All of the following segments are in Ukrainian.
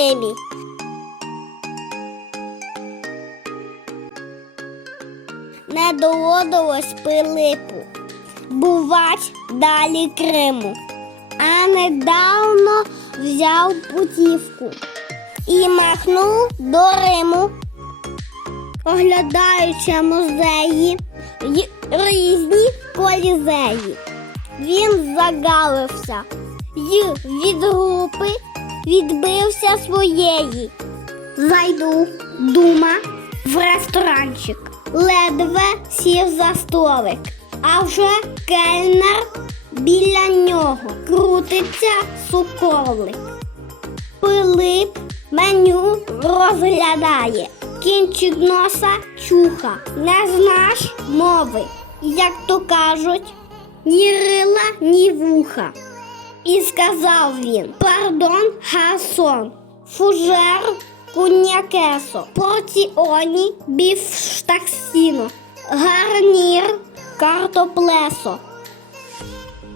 Римі. Не доводилось Пилипу бувать далі Криму, а недавно взяв путівку і махнув до Риму, оглядаючи музеї й різні колізеї. Він загалився й від групи відбився своєї. Зайду, дума, в ресторанчик. Ледве сів за столик, а вже кельнер біля нього крутиться сукорлик. Пилип меню розглядає, кінчик носа чуха, не знаш мови, як то кажуть, ні рила, ні вуха. І сказав він: Пардон, гарсон, фужер, кунякесо, порціоні, біфштаксіно, гарнір, картоплесо.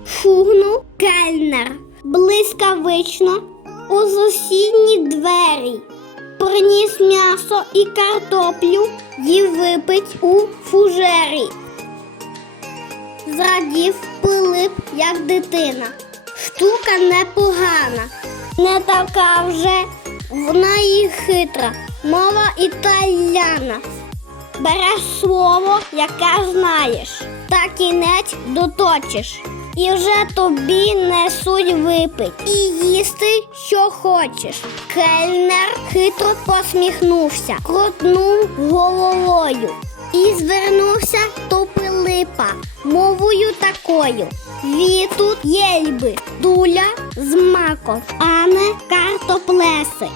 Шугнув кельнер блискавично у сусідні двері. Приніс м'ясо і картоплю і випить у фужері. Зрадів Пилип, як дитина. Штука непогана, не така вже вона і хитра, мова італяна. Береш слово, яке знаєш, та кінець доточиш. І вже тобі несуть випить і їсти, що хочеш. Кельнер хитро посміхнувся, крутнув головою і звернувся до Пилипа мовою такою. Ві тут єльби, дуля з маков, а картоплеси.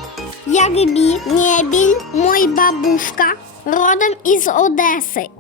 Якбі небіль, мой бабушка, родом із Одеси.